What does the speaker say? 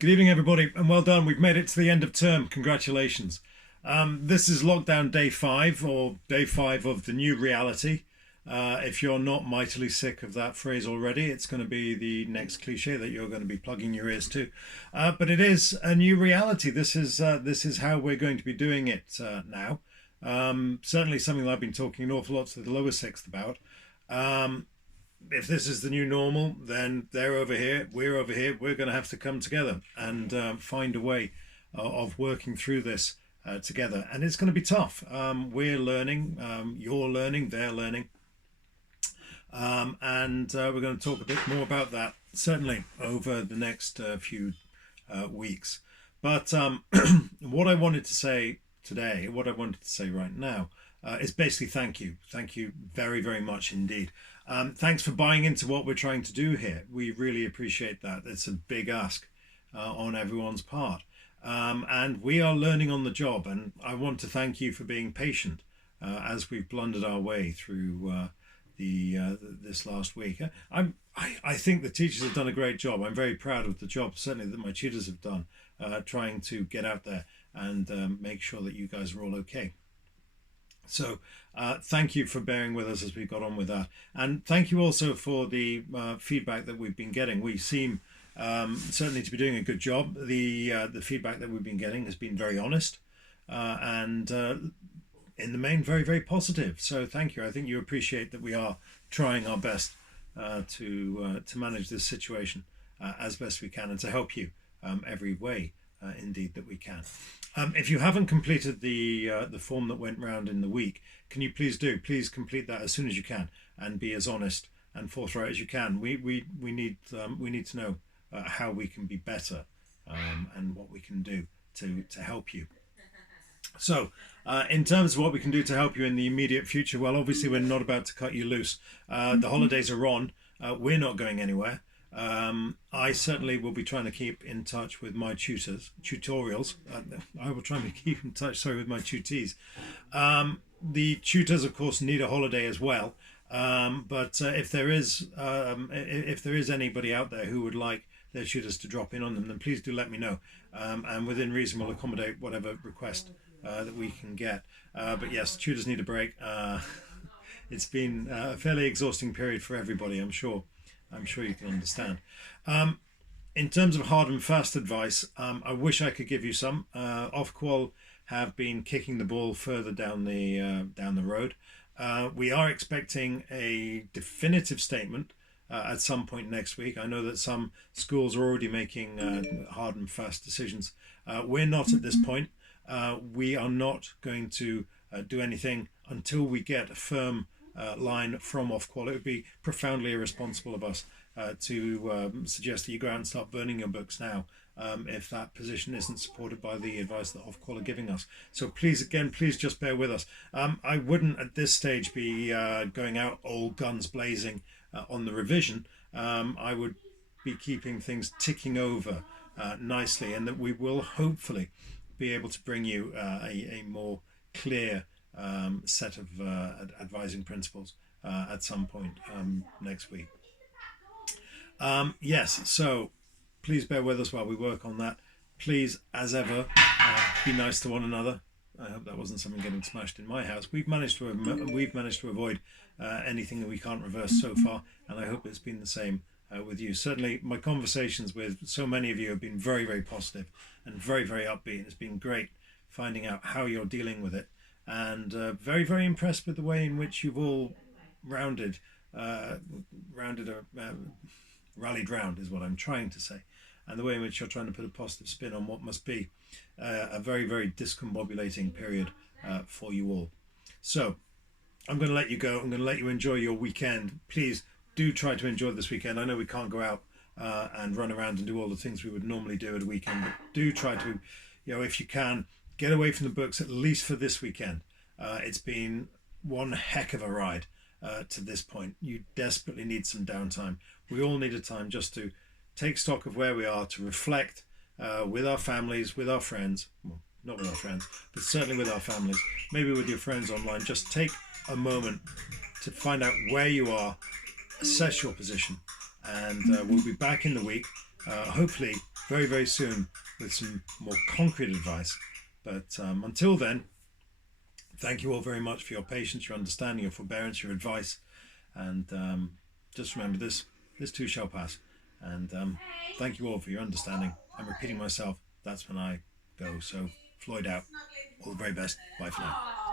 Good evening, everybody, and well done. We've made it to the end of term. Congratulations. This is lockdown day 5, or day 5 of the new reality. If you're not mightily sick of that phrase already, it's going to be the next cliche that you're going to be plugging your ears to. But it is a new reality. This is how we're going to be doing it now. Certainly something that I've been talking an awful lot to the lower sixth about. If this is the new normal, then they're over here, we're over here. We're going to have to come together and find a way of working through this together. And it's going to be tough. We're learning, you're learning, they're learning. And we're going to talk a bit more about that, certainly over the next few weeks. But what I wanted to say today, what I wanted to say right now, is basically thank you. Thank you very, very much indeed. Thanks for buying into what we're trying to do here. We really appreciate that. It's a big ask on everyone's part. And we are learning on the job. And I want to thank you for being patient as we've blundered our way through this last week. I think the teachers have done a great job. I'm very proud of the job, certainly that my tutors have done, trying to get out there and make sure that you guys are all okay. So thank you for bearing with us as we got on with that. And thank you also for the feedback that we've been getting. We seem certainly to be doing a good job. The feedback that we've been getting has been very honest and in the main very, very positive. So thank you. I think you appreciate that we are trying our best to manage this situation as best we can and to help you every way indeed that we can. If you haven't completed the form that went round in the week, can you please complete that as soon as you can and be as honest and forthright as you can. We need to know how we can be better and what we can do to help you. So in terms of what we can do to help you in the immediate future, well, obviously we're not about to cut you loose. The holidays are on. We're not going anywhere. I certainly will be trying to keep in touch with my tutorials. I will try to keep in touch, with my tutees. The tutors, of course, need a holiday as well. But if there is anybody out there who would like their tutors to drop in on them, then please do let me know. And within reason, we'll accommodate whatever request that we can get. But yes, tutors need a break. It's been a fairly exhausting period for everybody, I'm sure you can understand. In terms of hard and fast advice, I wish I could give you some. Ofqual have been kicking the ball further down the road. We are expecting a definitive statement at some point next week. I know that some schools are already making hard and fast decisions. We're not at this point. We are not going to do anything until we get a firm line from Ofqual. It would be profoundly irresponsible of us to suggest that you go out and start burning your books now if that position isn't supported by the advice that Ofqual are giving us. So please just bear with us. I wouldn't at this stage be going out all guns blazing on the revision. I would be keeping things ticking over nicely, and that we will hopefully be able to bring you a more clear set of advising principles at some point next week. Yes, so please bear with us while we work on that. Please, as ever, be nice to one another. I hope that wasn't something getting smashed in my house. We've managed to avoid anything that we can't reverse so far, and I hope it's been the same with you. Certainly, my conversations with so many of you have been very, very positive and very, very upbeat. It's been great finding out how you're dealing with it. And very, very impressed with the way in which you've all rallied round is what I'm trying to say, and the way in which you're trying to put a positive spin on what must be a very, very discombobulating period for you all. So I'm going to let you go. I'm going to let you enjoy your weekend. Please do try to enjoy this weekend. I know we can't go out and run around and do all the things we would normally do at a weekend, but do try to, if you can, get away from the books at least for this weekend. It's been one heck of a ride to this point. You desperately need some downtime. We all need a time just to take stock of where we are, to reflect with our families, with our friends. Well, not with our friends, but certainly with our families. Maybe with your friends online. Just take a moment to find out where you are, assess your position, and we'll be back in the week, hopefully very, very soon with some more concrete advice. But until then, thank you all very much for your patience, your understanding, your forbearance, your advice. And just remember this too shall pass. And thank you all for your understanding. I'm repeating myself. That's when I go. So Floyd out. All the very best. Bye for now.